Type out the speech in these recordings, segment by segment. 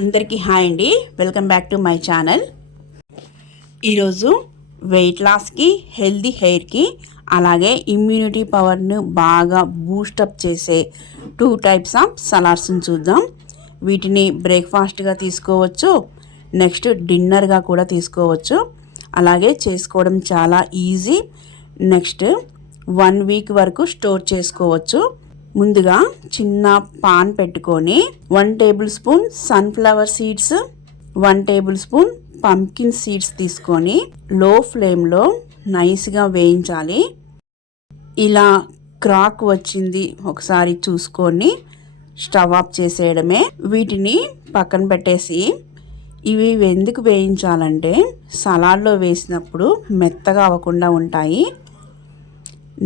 అందరికీ హాయ్ అండి. Welcome back to my channel. ఈరోజు వెయిట్ లాస్కి, హెల్దీ హెయిర్కి, అలాగే ఇమ్యూనిటీ పవర్ను బాగా బూస్టప్ చేసే 2 టైప్స్ ఆఫ్ సలాడ్స్ని చూద్దాం. వీటిని బ్రేక్ఫాస్ట్గా తీసుకోవచ్చు, నెక్స్ట్ డిన్నర్గా కూడా తీసుకోవచ్చు. అలాగే చేసుకోవడం చాలా ఈజీ. నెక్స్ట్ 1 వీక్ వరకు స్టోర్ చేసుకోవచ్చు. ముందుగా చిన్న పాన్ పెట్టుకొని 1 table spoon sunflower seeds, 1 table spoon pumpkin seeds తీసుకొని లో ఫ్లేమ్లో నైస్గా వేయించాలి. ఇలా క్రాక్ వచ్చింది ఒకసారి చూసుకొని స్టవ్ ఆఫ్ చేసేయడమే. వీటిని పక్కన పెట్టేసి ఇవి ఎందుకు వేయించాలంటే సలాడ్లో వేసినప్పుడు మెత్తగా అవ్వకుండా ఉంటాయి.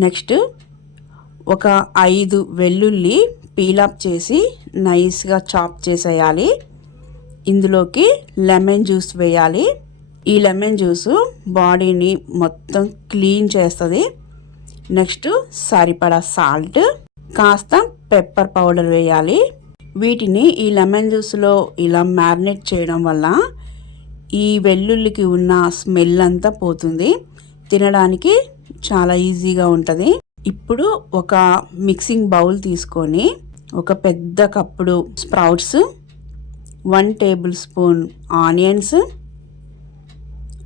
నెక్స్ట్ ఒక 5 వెల్లుల్లి పీలాప్ చేసి నైస్గా చాప్ చేసేయాలి. ఇందులోకి లెమన్ జ్యూస్ వేయాలి. ఈ లెమన్ జ్యూస్ బాడీని మొత్తం క్లీన్ చేస్తుంది. నెక్స్ట్ సరిపడా సాల్ట్, కాస్త పెప్పర్ పౌడర్ వేయాలి. వీటిని ఈ లెమన్ జ్యూస్లో ఇలా మ్యారినేట్ చేయడం వల్ల ఈ వెల్లుల్లికి ఉన్న స్మెల్ అంతా పోతుంది. తినడానికి చాలా ఈజీగా ఉంటుంది. ఇప్పుడు ఒక మిక్సింగ్ బౌల్ తీసుకొని ఒక పెద్ద కప్పుడు sprouts, 1 table spoon onions,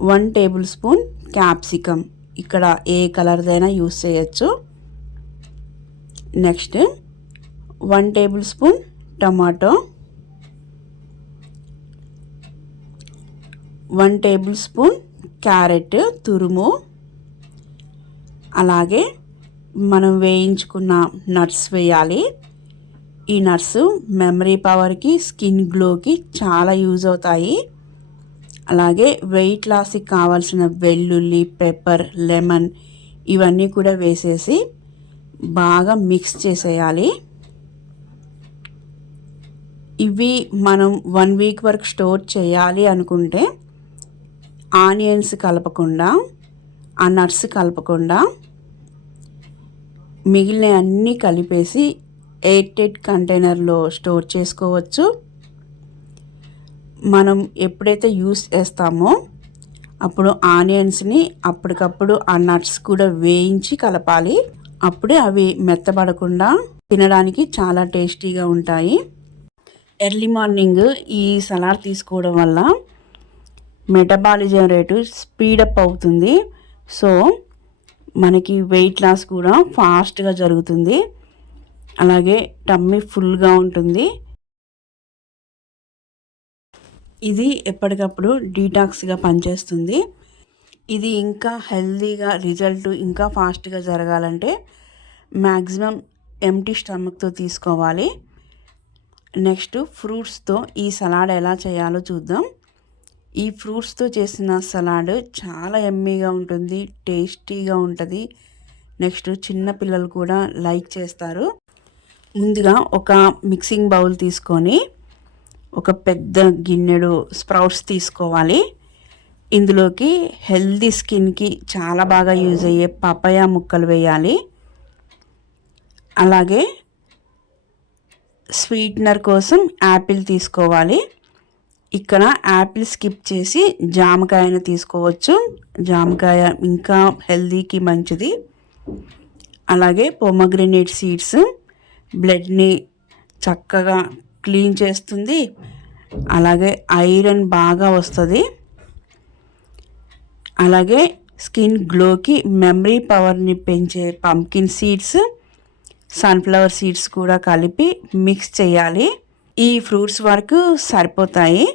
1 table spoon capsicum, ఇక్కడ ఏ కలర్దైనా యూస్ చేయొచ్చు. Next 1 table spoon tomato, 1 table spoon carrot తురుము, అలాగే మనం వేయించుకున్న నట్స్ వేయాలి. ఈ నట్స్ మెమరీ పవర్కి, స్కిన్ గ్లోకి చాలా యూజ్ అవుతాయి. అలాగే వెయిట్ లాస్కి కావాల్సిన వెల్లుల్లి, పెప్పర్, లెమన్ ఇవన్నీ కూడా వేసేసి బాగా మిక్స్ చేసేయాలి. ఇవి మనం 1 వీక్ వరకు స్టోర్ చేయాలి అనుకుంటే ఆనియన్స్ కలపకుండా, ఆ నట్స్ కలపకుండా మిగిలిన అన్నీ కలిపేసి ఎయిర్ టైట్ కంటైనర్లో స్టోర్ చేసుకోవచ్చు. మనం ఎప్పుడైతే యూస్ చేస్తామో అప్పుడు ఆనియన్స్ని అప్పటికప్పుడు ఆ నట్స్ కూడా వేయించి కలపాలి. అప్పుడే అవి మెత్తబడకుండా తినడానికి చాలా టేస్టీగా ఉంటాయి. ఎర్లీ మార్నింగ్ ఈ సలాడ్ తీసుకోవడం వల్ల మెటబాలిజం రేటు స్పీడప్ అవుతుంది. సో మనకి వెయిట్ లాస్ కూడా ఫాస్ట్గా జరుగుతుంది. అలాగే టమ్మీ ఫుల్గా ఉంటుంది. ఇది ఎప్పటికప్పుడు డీటాక్స్గా పనిచేస్తుంది. ఇది ఇంకా హెల్తీగా రిజల్ట్ ఇంకా ఫాస్ట్గా జరగాలంటే మ్యాక్సిమం ఎంటీ స్టమక్తో తీసుకోవాలి. నెక్స్ట్ ఫ్రూట్స్తో ఈ సలాడ్ ఎలా చేయాలో చూద్దాం. ఈ ఫ్రూట్స్తో చేసిన సలాడ్ చాలా యమ్మీగా ఉంటుంది, టేస్టీగా ఉంటుంది. నెక్స్ట్ చిన్నపిల్లలు కూడా లైక్ చేస్తారు. ముందుగా ఒక మిక్సింగ్ బౌల్ తీసుకొని ఒక పెద్ద గిన్నెడు స్ప్రౌట్స్ తీసుకోవాలి. ఇందులోకి హెల్దీ స్కిన్కి చాలా బాగా యూజ్ అయ్యే పపాయ ముక్కలు వేయాలి. అలాగే స్వీట్నర్ కోసం యాపిల్ తీసుకోవాలి. ఇక్కడ యాపిల్ స్కిప్ చేసి జామకాయను తీసుకోవచ్చు. జామకాయ ఇంకా హెల్దీకి మంచిది. అలాగే పొమగ్రనేట్ సీడ్స్ బ్లడ్ని చక్కగా క్లీన్ చేస్తుంది. అలాగే ఐరన్ బాగా వస్తుంది. అలాగే స్కిన్ గ్లోకి మెమరీ పవర్ని పెంచే పంకిన్ సీడ్స్, సన్ఫ్లవర్ సీడ్స్ కూడా కలిపి మిక్స్ చేయాలి. ఈ ఫ్రూట్స్ వరకు సరిపోతాయి.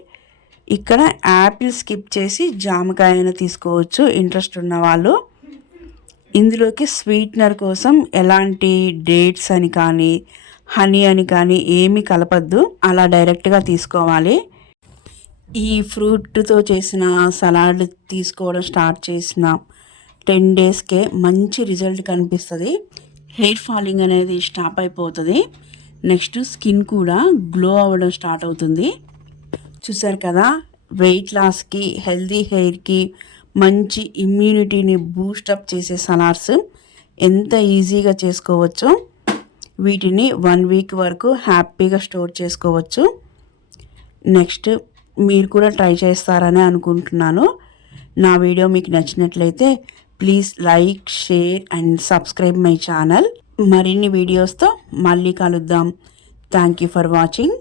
ఇక్కడ యాపిల్ స్కిప్ చేసి జామకాయను తీసుకోవచ్చు ఇంట్రెస్ట్ ఉన్న వాళ్ళు. ఇందులోకి స్వీట్నర్ కోసం ఎలాంటి డేట్స్ అని కానీ, హనీ అని కానీ ఏమీ కలపద్దు, అలా డైరెక్ట్గా తీసుకోవాలి. ఈ ఫ్రూట్తో చేసిన సలాడ్ తీసుకోవడం స్టార్ట్ చేసిన 10 డేస్కే మంచి రిజల్ట్ కనిపిస్తుంది. హెయిర్ ఫాలింగ్ అనేది స్టాప్ అయిపోతుంది. నెక్స్ట్ స్కిన్ కూడా గ్లో అవ్వడం స్టార్ట్ అవుతుంది. చూసారు కదా, వెయిట్ లాస్కి, హెల్దీ హెయిర్కి, మంచి ఇమ్యూనిటీని బూస్టప్ చేసే సలాడ్స్ ఎంత ఈజీగా చేసుకోవచ్చో. వీటిని 1 వీక్ వరకు హ్యాపీగా స్టోర్ చేసుకోవచ్చు. నెక్స్ట్ మీరు కూడా ట్రై చేస్తారని అనుకుంటున్నాను. నా వీడియో మీకు నచ్చినట్లయితే please like, share and subscribe my channel. మరిన్ని వీడియోస్తో మళ్ళీ కలుద్దాం. Thank you for watching.